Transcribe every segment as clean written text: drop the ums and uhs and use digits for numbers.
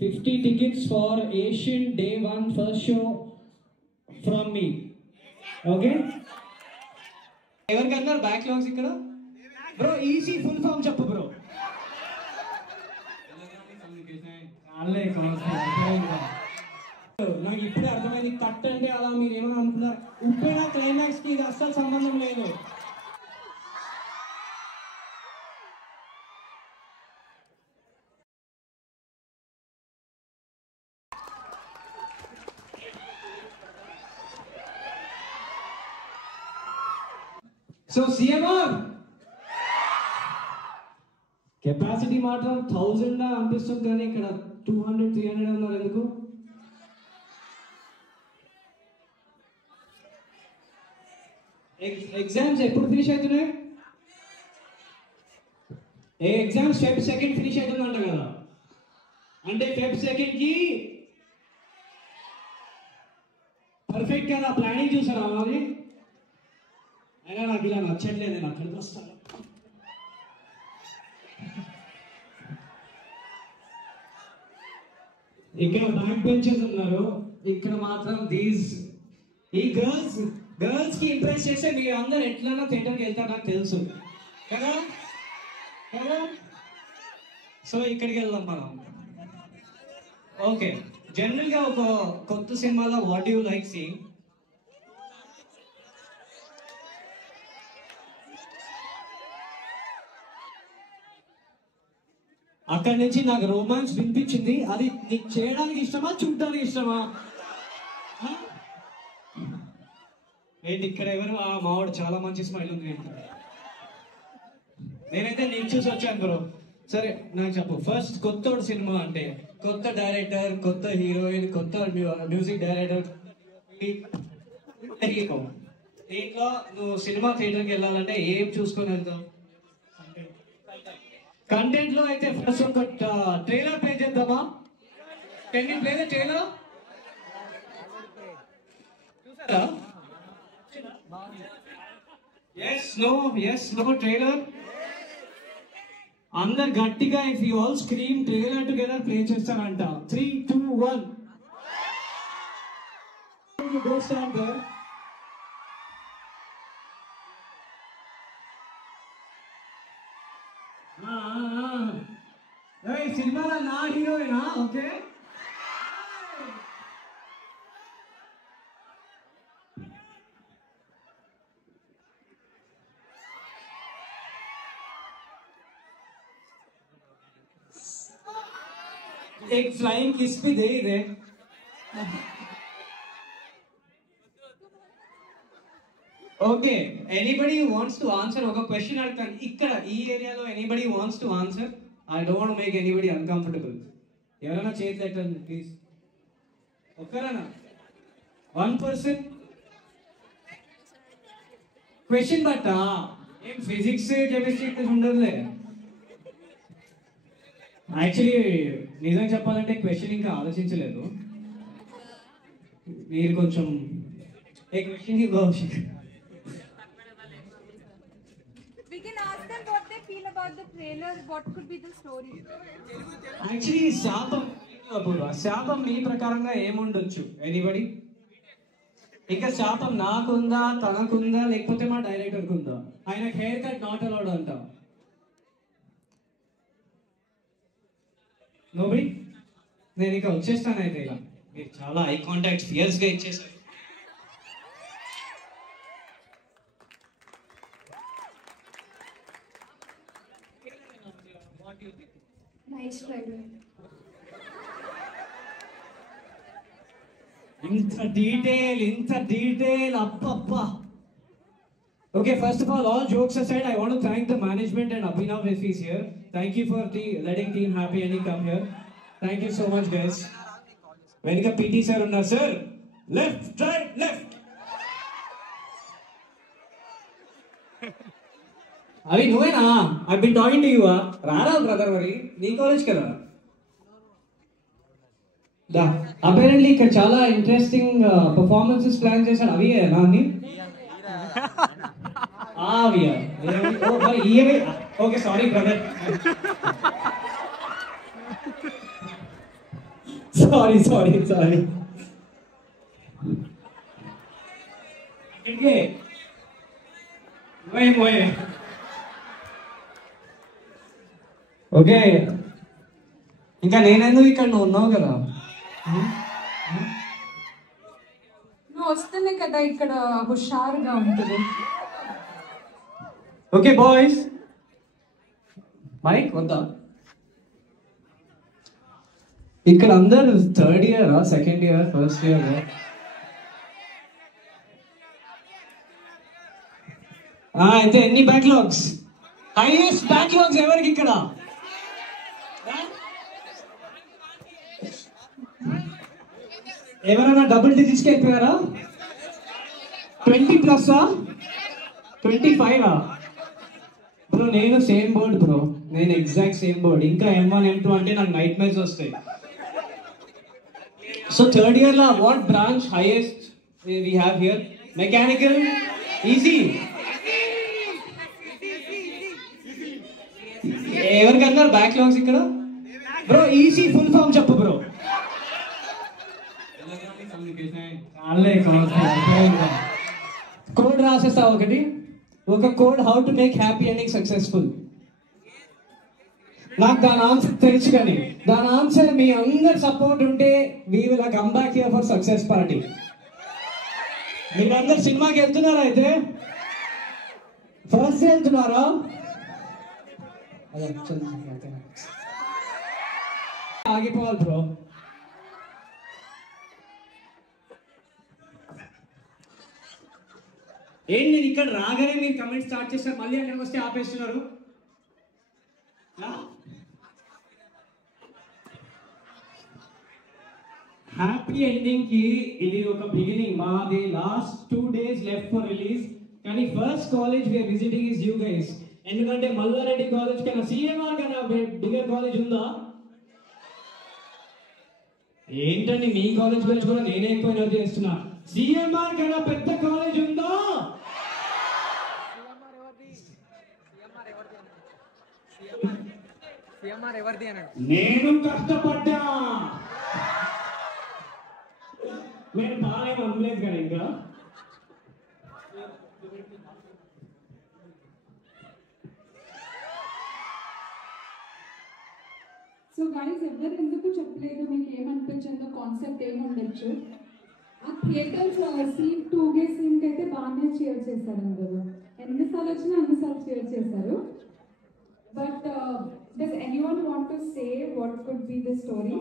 50 tickets for Asian Day 1 first show from me. Okay? ఎవరికన్నారు backlogs ఇక్కడ? Bro EG full form చెప్పు bro. నాకు ఇప్పుడే అర్థమైంది. కట్ అంటే అలా మీరు ఏమని అనుకున్నారు. ఉప్పేనా క్లైమాక్స్ కి ఇది అస్సలు సంబంధం లేదు. సో సిఎంఆర్ కెపాసిటీ మాత్రం 1000 అనిపిస్తుంది, కానీ ఇక్కడ 200-300 ఉన్నారు. ఎందుకు? ఎగ్జామ్స్ ఎప్పుడు ఫినిష్ అవుతున్నాయి? ఏ ఎగ్జామ్స్ Feb 2 ఫినిష్ అవుతుందంట కదా. అంటే Feb 2 కి పర్ఫెక్ట్ కదా ప్లానింగ్ చూసారా? అది అయినా నాకు ఇలా నచ్చట్లేదు. నేను అక్కడికి వస్తాను. ఇక్కడ బ్యాక్ బెంచెస్ ఉన్నారు, ఇక్కడ మాత్రం ఈ గర్ల్స్ కి ఇంప్రెస్ చేస్తే మీరు అందరు ఎట్లన్నా థియేటర్కి వెళ్తారు నాకు తెలుసు కదా కదా. సో ఇక్కడికి వెళ్దాం మనం. ఓకే, జనరల్ గా ఒక కొత్త సినిమాలో వాట్ యు లైక్ సీయింగ్? అక్కడి నుంచి నాకు రొమాన్స్ వినిపించింది. అది నీకు చేయడానికి ఇష్టమా, చూడడానికి ఇష్టమా? ఏంటి ఇక్కడ ఎవరు? ఆ మావాడు చాలా మంచి స్మైల్ ఉంది. నేనైతే నీకు చూసి వచ్చాను బ్రో. సరే నాకు చెప్పు, ఫస్ట్ కొత్త సినిమా అంటే కొత్త డైరెక్టర్, కొత్త హీరోయిన్, కొత్త మ్యూజిక్ డైరెక్టర్, దీంట్లో నువ్వు సినిమా థియేటర్కి వెళ్ళాలంటే ఏం చూసుకొని వెళ్తావు? కంటెంట్ లో అయితే ఫస్ట్ ఒక ట్రైలర్ ప్లే చేద్దామా? Can you play the trailer? చూసారా? yes no trailer. అందరు గట్టిగా if you all scream trailer together play చేస్తారంట. 3, 2, 1 go stand there. సినిమాలో నా హీరోయినా? ఓకే, एक फ्लाइंग किस भी दे दे. Okay, anybody wants to answer? ఒక క్వశ్చన్ అడుగుతాను ఇక్కడ ఈ ఏరియాలో. Anybody wants to answer? I don't want to make anybody uncomfortable. ఎవరైనా చేతి పెట్టండి ప్లీజ్. ఒక్కరేనా? 1 person. క్వశ్చన్ బట్టా ఏం ఫిజిక్స్ కెమిస్ట్రీ ఉండదులే. యాక్చువల్లీ నిజం చెప్పాలంటే క్వశ్చన్ ఇంకా ఆలోచించలేదు. మీరు కొంచెం ఏ question We can ask them what they feel about the trailer. What could be the story? Actually శాపం మీ ప్రకారంగా ఏముండొచ్చు? ఎనీబడి? ఇక శాపం నాకుందా, తనకుందా, లేకపోతే మా డైరెక్టర్కి ఉందా? ఆయనకు హెయిర్ కట్ నాట్ అలౌడ్ అంట. నోబడి? నేను ఇక వచ్చేస్తాను అయితే. ఇలా మీరు చాలా ఐ కాంటాక్ట్ ఫియర్స్ గా ఇచ్చేసారు. Nice trailer. ఇంత detail అప్పప్పా. Okay, first of all jokes aside, I want to thank the management and Abhinav if he's here. Thank you for letting Team Happy Ending come here. Thank you so much, guys. Venika PT sir unna sir. Left, right, left. Avi nuena? I've been talking to you. Rara brother vari. Nee college kada. Da. Apparently ఇక్కడ చాలా interesting performances plan చేశాడు. అవి Nani okay sorry brother. Sorry ఇంకే okay, ఇంకా నేనెందుకు ఇక్కడ, నువ్వు ఉన్నావు కదా. నువ్వు వస్తేనే కదా ఇక్కడ హుషారుగా ఉంటుంది. ఓకే బాయ్స్, మైక్ వద్దా? ఇక్కడ అందరు third year, second year, first year? అయితే ఎన్ని బ్యాక్లాగ్స్? హైయెస్ట్ బ్యాక్లాగ్స్ ఎవరికి ఇక్కడ? ఎవరైనా డబుల్ డిజిట్స్కి అయిపోయారా? 20+, 25? బ్రో నేను సేమ్ బోర్డ్ బ్రో, నేను ఎగ్జాక్ట్ సేమ్ బోర్డ్. ఇంకా M1 M2 అంటే నాకు నైట్ మేర్స్ వస్తాయి. సో థర్డ్ ఇయర్ లా what branch highest we have here? Mechanical. EG. ఎవరికన్నారు బ్యాక్లాగ్స్ ఇక్కడ? బ్రో ఈజీ ఫుల్ ఫామ్ చెప్పు బ్రో. కోడ్ రాసేస్తా ఒకటి, ఒక code how to make happy ending successful. నాకు దాని ఆన్సర్ తెలుసు, కానీ దాని ఆన్సర్ మీ అందరి సపోర్ట్ ఉంటే we will come back here for success party. మీరందరు సినిమాకి వెళ్తున్నారా? అయితే ఫస్ట్ వెళ్తున్నారా? ఆగిపోవాలి బ్రో. ఏంటి నేను ఇక్కడ రాగానే మీరు కమెంట్ స్టార్ట్ చేస్తారు, మళ్ళీ అక్కడికి వస్తే ఆపేస్తున్నారు. హ్యాపీ ఎండింగ్ కి ఇది ఒక బిగినింగ్. మాది last 2 days left for release, కానీ first college we are visiting is you guys. ఎందుకంటే మల్లారెడ్డి కాలేజ్ కన్నా సిఎంఆర్ కన్నా బిగ్గర్ కాలేజ్ ఉందా? ఏంటండి మీ కాలేజ్ గురించి కూడా నేనే ఎక్కువ ఎనర్జీ చేస్తున్నా. సిఎంఆర్ కన్నా పెద్ద కాలేజ్ ఉందా? నేను కష్టపడ్డా, నేను బాగా అనలేదు కదా ఇంకా. సో గైస్, ఎవరు ఎందుకు చెప్పలేదు, మీకు ఏమనిపించిందో, కాన్సెప్ట్ ఏముండొచ్చు? ఆ థియేటర్స్ సీన్ 2 సీన్కి అయితే బాగానే షేర్ చేశారు అందరూ. ఎన్నిసార్లు వచ్చినా అన్నిసార్లు షేర్ చేశారు. But does anyone want to say what could be the story?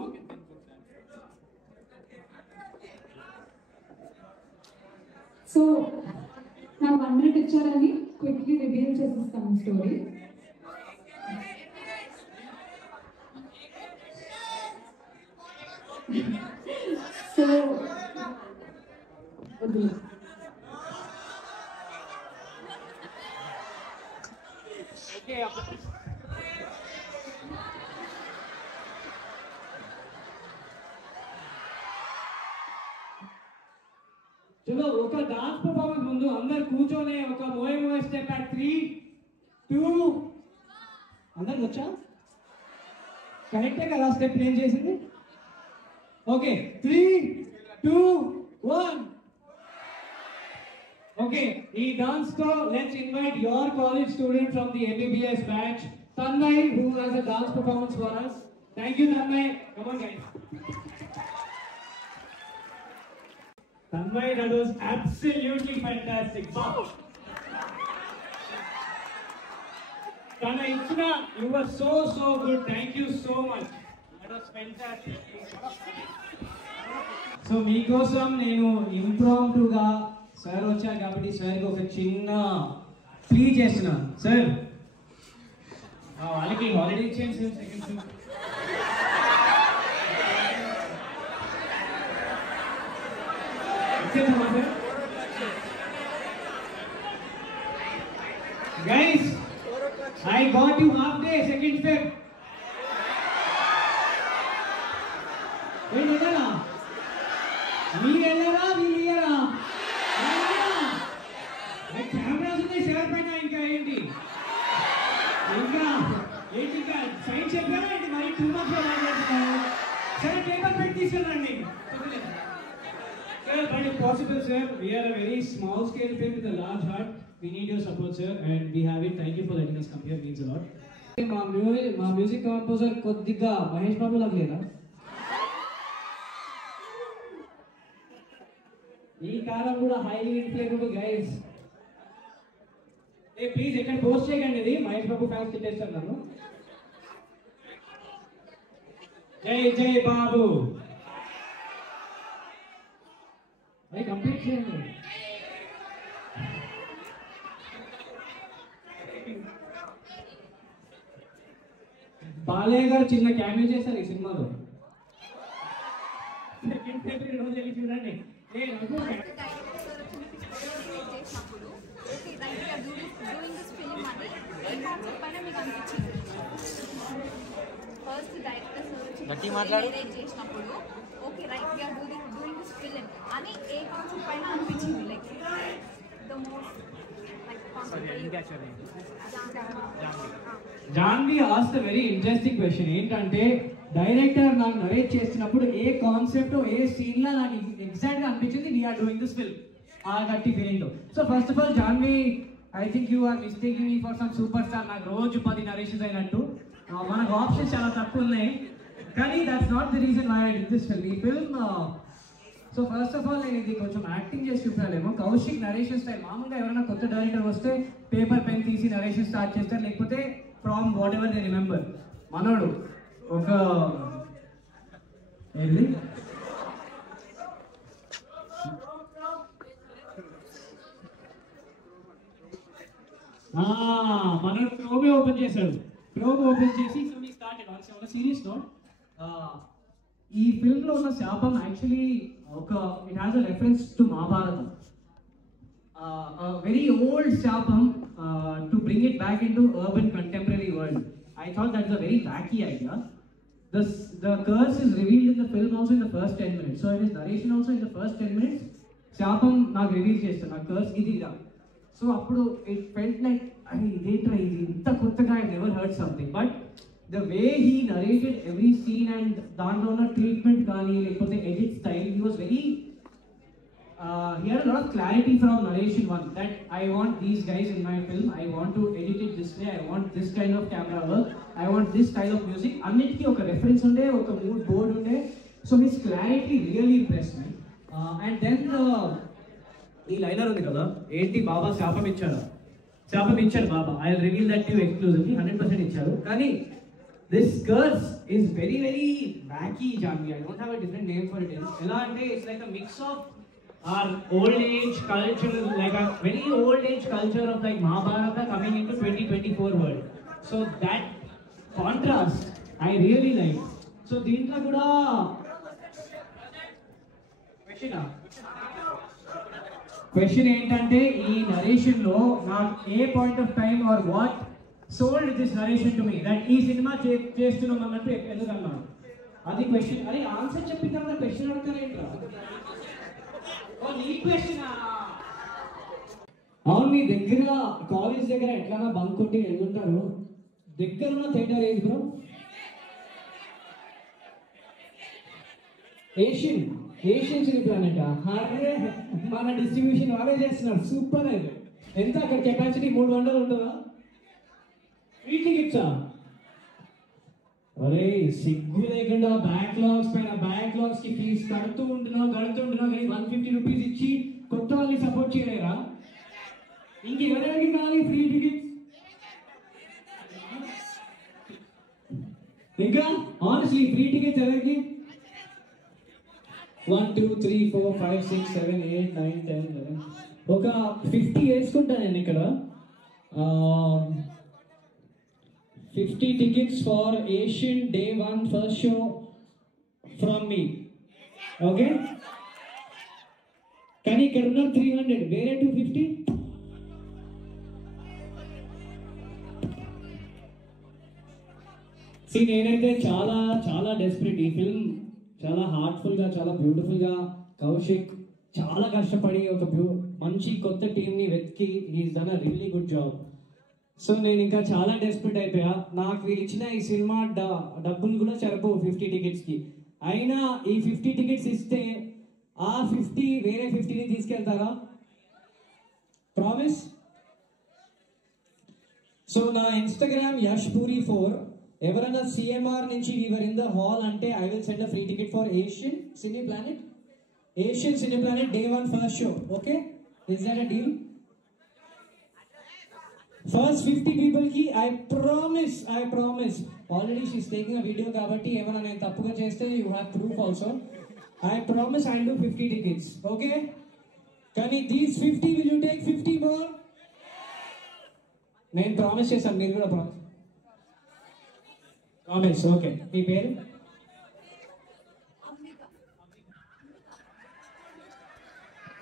So నాకు 1 minute ఇచ్చారని క్విక్లీ రివీల్ చేసిస్తాను స్టోరీ. సో చలో ఒక డాన్స్ పర్ఫార్మెన్స్ ముందు అందరు కూర్చొని ఒక మోయ్ మోయ్ స్టెప్ అట్ 3, 2 అందరికి వచ్చా? కరెక్టే కదా స్టెప్ నేను చేసింది? ఓకే 3, 2, 1. ఓకే, ఈ డాన్స్ తో let's invite your college student from the MBBS batch, Tanmay, who has a dance performance for us. Thank you Tanmay. Come on guys. Tanmay, that was absolutely fantastic. Wow. Tanmay, you were so good. Thank you so much. That was fantastic. So మీకోసం నేను ఇంప్రాంప్టుగా sir వచ్చారు కాబట్టి సార్కి ఒక చిన్న plea చేస్తున్నా. Sir వాళ్ళకి holiday ఇచ్చేయండి sir. Second guys, I got you half day, second step. Wait, వెళ్ళరా? మీరు వెళ్ళరా? మీరు ఇయ్యరా? కెమెరాస్ ఉన్నాయి సార్ పైన. ఇంకా ఏంటి ఇంకా సైన్స్ చెప్పారా ఏంటి? మరి 2 marks మాట్లాడుతున్నారు. సరే పేపర్ పెట్టి తీసుకెళ్ళండి. Sir, but if possible, sir, we are a very small scale film with a large heart. We need your support, sir, and we have it. Thank you for letting us come here. Means a lot. మా music composer కొద్దిగా మహేష్ బాబు లాగా లేదా? ఈ కాలం కూడా highly inflammable guys. A please ఎక్కడ post చేయకండి, ఇది Mahesh Babu fans తిట్టేస్తారు నన్ను. జై జై బాబు. అది కంప్లీట్ చేయండి. బాలయ్య గారు చిన్న క్యామియో చేశారు ఈ సినిమాలో. సెకండ్ ఫిబ్రవరి రోజు వెళ్ళి చూడండి. ఫస్ట్ డైరెక్టర్ చేసినప్పుడు okay right we are doing this film అని ఏ కాన్సెప్ట్ పైన అనిపించింది like the most Janhvi asked a very interesting question. ఏంటంటే డైరెక్టర్ నాకు నరేట్ చేస్తున్నప్పుడు ఏ కాన్సెప్ట్ ఏ సీన్ లా నాకు ఎగ్జాక్ట్ గా అనిపించింది వీఆర్ డూయింగ్ దిస్ ఫిల్మ్ ఆ గట్టి ఫీలింగ్ తో. So first of all Janhvi, I think you are mistaking me for some super star. నాకు రోజు 10 నరేషన్స్ అయినట్టు మనకు ఆప్షన్స్ చాలా తక్కువ ఉన్నాయి. కానీ that's not the reason why I did this film. ఈ film so first of all నేను ఇది కొంచెం యాక్టింగ్ చేసి చూపాలేమో. కౌశిక్ నరేషన్ స్టైల్ మామూలుగా ఎవరైనా కొత్త డైరెక్టర్ వస్తే పేపర్ పెన్ తీసి నరేషన్ స్టార్ట్ చేస్తారు, లేకపోతే from whatever they remember. మనోడు ఒక ఏంటి మనోడు ప్రోమో ఓపెన్ చేశాడు. ప్రోమో ఓపెన్ చేసి so we started on serious note. ఈ ఫిల్మ్ లో ఉన్న శాపం actually it has a reference to Mahabharata, a very old shapam, to bring it back into urban contemporary world. I thought that's a very wacky idea. The curse is revealed in the film also in the first 10 minutes. So it is narration also in the first 10 minutes. Shapam నాకు reveal చేస్తాను, నా curse ఇదిగా. So అప్పుడు it felt like అరే ఇదేంట్రా ఇది ఇంత కొత్తగా, I never heard something. But the way he narrated every scene and దాంట్లో ఉన్న ట్రీట్మెంట్ కానీ లేకపోతే edit style, he was very he had a lot of clarity from narration one that I want these guys in my film, I want to edit it this way, I want this kind of camera work, I want this style of music. అన్నిటికీ ఒక reference ఉండే, ఒక mood board ఉండే. So his clarity really impressed me. And then ఈ liner ఉంది కదా, ఏంటి బాబా శాపం ఇచ్చాడు బాబా. I will reveal that to you exclusively. 100% ఇచ్చారు. కానీ this curse is very very wacky, Janvi. I don't have a different name for it. Ela ante it's like a mix of our old age culture, like a very old age culture of like Mahabharata coming into 2024 world. So that contrast I really like. So deentlo kuda question ఏంటంటే ఈ narration లో నాకు ఏ point of time or what sold this narration to me that ఈ సినిమా చేస్తున్నాం అన్నట్టు ఎందుకు అన్నాను, అది క్వశ్చన్. అరే ఆన్సర్ చెప్పిన తర్వాత క్వశ్చన్ అడుగుతారేంట్రా? నీ క్వశ్చన్. అవును, మీ దగ్గర కాలేజ్ దగ్గర ఎట్లా బంక్ కొట్టి వెళ్తుంటారు? దగ్గర ఉన్న థియేటర్ ఏది బ్రో? Asian Cine planet. అరే మన డిస్ట్రిబ్యూషన్ వాళ్ళే చేస్తున్నారు, సూపర్. అది ఎంత అక్కడ కెపాసిటీ 300 ఉంటుందా? ఫ్రీ టికెట్సా? అరే సిగ్గు లేకుండా బ్యాక్లాగ్స్ పైన బ్యాక్లాగ్స్ కి ఫీజు కడుతూ ఉంటున్నావు కానీ 150 రూపీస్ ఇచ్చి కొత్త వాళ్ళని సపోర్ట్ చేయలేరా? ఇంకెవరెవరికి కావాలి ఫ్రీ టికెట్స్? ఇంకా ఆనెస్ట్లీ ఫ్రీ టికెట్స్ ఎవరికి? 1 2 3 4 5 6 7 8 9 10 11 ఒక 50 వేసుకుంటా నేను ఇక్కడ. 50 tickets for Asian Day 1 first show from me. Okay? Can you get 300? Where 250? See, నేనైతే చాలా డెస్పరేట్. ఈ ఫిల్మ్ చాలా హార్ట్ఫుల్ గా, చాలా బ్యూటిఫుల్ గా కౌశిక్ చాలా కష్టపడి ఒక మంచి కొత్త టీంని వెతికి he's done a really good job. So నేను ఇంకా చాలా డెస్పరేట్ అయిపోయా. నాకు వీళ్ళు ఇచ్చిన ఈ సినిమా డబ్బులు కూడా సరిపోవు 50 టికెట్స్కి. అయినా ఈ 50 టికెట్స్ ఇస్తే ఆ 50 వేరే 50ని తీసుకెళ్తారా? ప్రామిస్. సో నా ఇన్స్టాగ్రామ్ yashpuri4 ఎవరైనా సిఎంఆర్ నుంచి వీవర్ ఇన్ ద హాల్ అంటే I will send a free ticket for Asian Cine Planet day 1 first show. Okay, is that a deal? First 50 people కి I promise already she's taking a video కాబట్టి ఏమైనా నేను తప్పుగా చేస్తే you have proof also. I promise I do 50 tickets. Okay, కానీ these 50 will you take 50 more? నేను promise చేశాను, మీరు కూడా ప్రామిస్. ఓకే, మీ పేరు?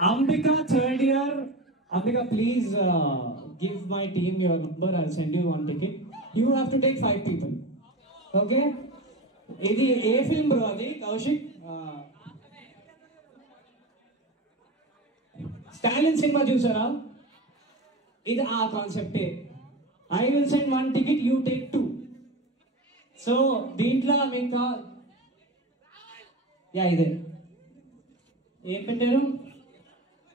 Ambika, third year. Ambika, please give my team your number. I'll send you one ticket. You have to take 5 people. Okay? ఇది a film bro? అది Kaushik Stalin cinema చూసారా? ఇది ఆ కాన్సెప్టే. I will send 1 ticket, you take 2. So దీంట్లో మీకు ఇదే ఏం పెట్టారు?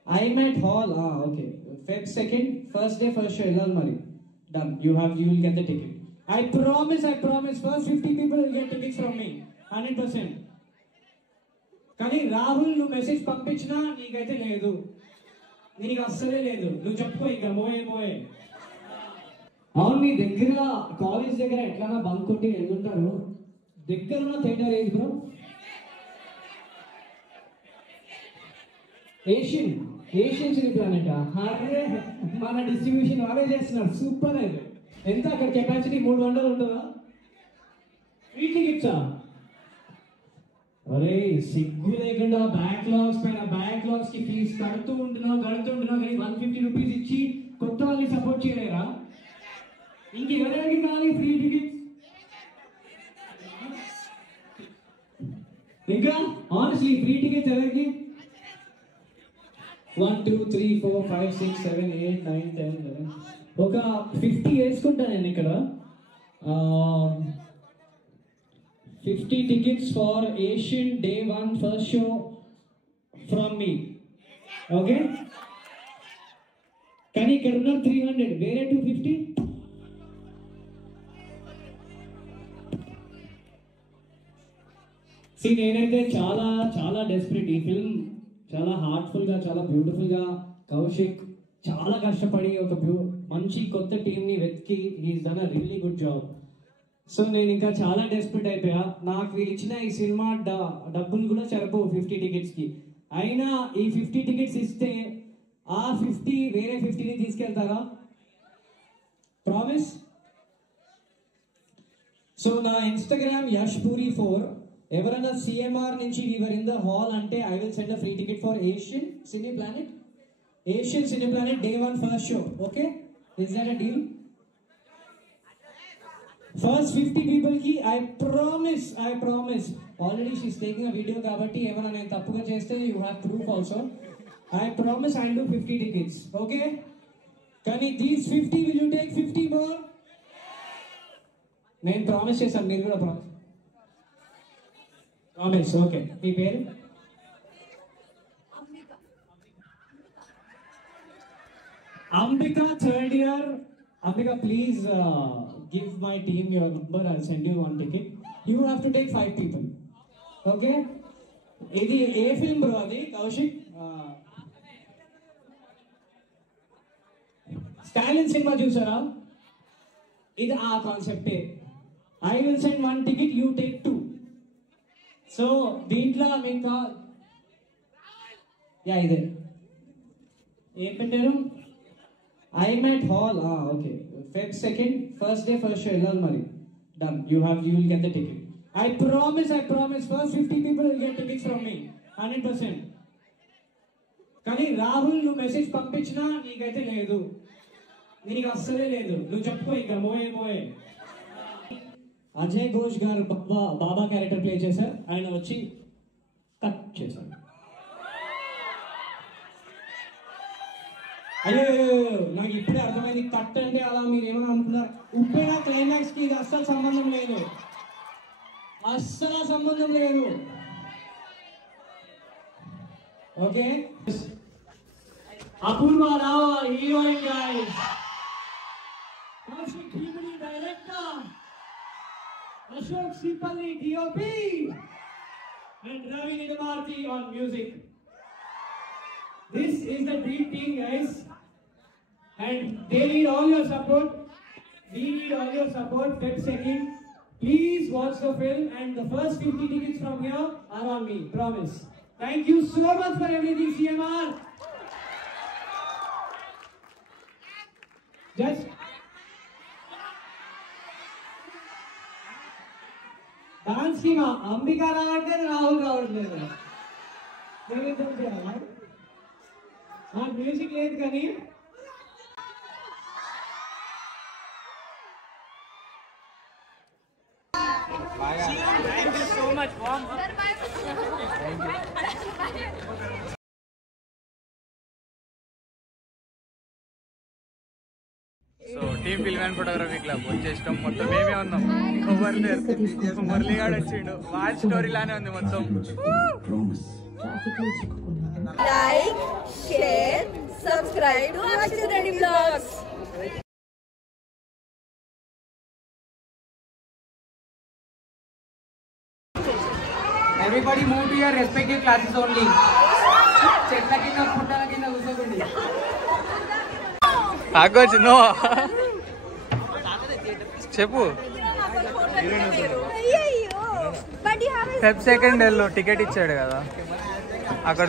IMAT Hall. Okay. Feb 2nd, first day, first show. Illal mari. Done. You will get the ticket. I promise. First 50 people will get tickets from me. 100%. కానీ రాహుల్ నువ్వు message పంపించినా నీకైతే లేదు, నీకు అస్సలే లేదు. నువ్వు చెప్పుకో ఇంకా మోయే. అవును, మీ దగ్గర కాలేజ్ దగ్గర ఎట్లా బంక్ కొట్టి వెళ్ళుంటారు? దగ్గర ఉన్న థియేటర్ ఏది బ్రో? Asian Cine planet. అరే, మన డిస్ట్రిబ్యూషన్ వాళ్ళే చేస్తున్నారు. సూపర్. అయితే ఎంత అక్కడ కెపాసిటీ? 300 ఉంటుందా? 3 tickets. అరే సిగ్గు లేకుండా బ్యాక్లాగ్స్ కి ఫీజు కడుతూ ఉంటున్నావు కానీ 150 రూపీస్ ఇచ్చి కొత్త వాళ్ళని సపోర్ట్ చేయలేరా? ఇంకెవరికి కావాలి ఫ్రీ టికెట్స్? ఇంకా ఆనెస్ట్లీ ఫ్రీ టికెట్స్ ఎవరికి? 1 2 3 4 5 6 7 8 9 10 11 ఒక 50 వేసుకుంటాను నేను ఇక్కడ. 50 tickets for Asian Day 1 first show from me. Okay, కానీ ఇక్కడ ఉన్న 300 వేరే 250. నేనైతే చాలా డెస్పరేట్. ఈ ఫిల్మ్ చాలా హార్ట్ఫుల్గా, చాలా బ్యూటిఫుల్గా కౌశిక్ చాలా కష్టపడి ఒక మంచి కొత్త టీంని వెతికి he's done a really good job. So నేను ఇంకా చాలా డెస్పరేట్ అయిపోయా. నాకు వీళ్ళు ఇచ్చిన ఈ సినిమా డబ్బులు కూడా సరిపోవు 50 ticketsకి. అయినా ఈ 50 tickets ఇస్తే ఆ 50 వేరే 50ని తీసుకెళ్తారా? ప్రామిస్. సో నా ఇన్స్టాగ్రామ్ yashpuri4 ఎవరైనా సిఎంఆర్ నుంచి వీవర్ ఇన్ ద హాల్ అంటే I will send a free ticket for Asian Cine Planet day 1 first show. Okay, is that a deal? First 50 people కి I promise already she's taking a video కాబట్టి ఏమైనా నేను తప్పుగా చేస్తే you have proof also. I promise I do 50 tickets. Okay, కానీ these 50 will you take 50 more? నేను promise చేశాను, మీరు కూడా ప్రామిస్. ఓకే, మీ పేరు? Ambika, third year. Ambika, please give my team your number. I'll send you 1 ticket. You have to take 5 people. Okay? ఇది a film bro? అది Kaushik Stalin cinema చూసారా? ఇది ఆ కాన్సెప్టే. I will send 1 ticket, you take 2. So దీంట్లో మీకు ఇదే ఏం పెట్టారు? IMAT Hall. Okay. Feb 2nd, first day, first show. Illal mari. Done. You will get the ticket. I promise. First 50 people will get tickets from me. 100%. కానీ రాహుల్ నువ్వు message పంపించినా నీకైతే లేదు, నీకు అస్సలే లేదు. నువ్వు చెప్పుకో ఇంకా మోయే. అజయ్ ఘోష్ గారు బాబా క్యారెక్టర్ ప్లే చేశారు. ఆయన వచ్చి కట్ చేశారు. అయ్యో, నాకు ఇప్పుడే అర్థమైంది. కట్ అంటే అలా మీరు ఏమైనా అనుకున్నారు. ఉప్పేనా క్లైమాక్స్కి ఇది అస్సలు సంబంధం లేదు. Okay. Apurva Rao, heroine guys. Kaushik Khimani, director. Ashok Sipalli, DOP. And Ravi Nidamarti on music. This is the dream team, guys. And they need all your support. We need all your support. Feb 2nd. Please watch the film, and the first 50 tickets from here are on me. Promise. Thank you so much for everything, CMR. Just dance ki ma Ambika ravatledu, Rahul ravatledu. Devidam cheyala. Aa music లేదు కానీ Thank you so much, Mom. Thank you. So team film and photography club వచ్చేస్తాం. మొత్తం మేమే ఉన్నాం, ఇంకొకరు లేరు. మురళీగాడు వచ్చిండు, watch story లానే ఉంది మొత్తం. Like, share, subscribe to Ashit Reddy Vlogs. Everybody move to your respective classes only. చెట్ల కింద పుట్టల కింద కూర్చోకండి. ఆగొచ్చు నో చెప్పు. Feb 2nd టికెట్ ఇచ్చాడు కదా అక్కడ.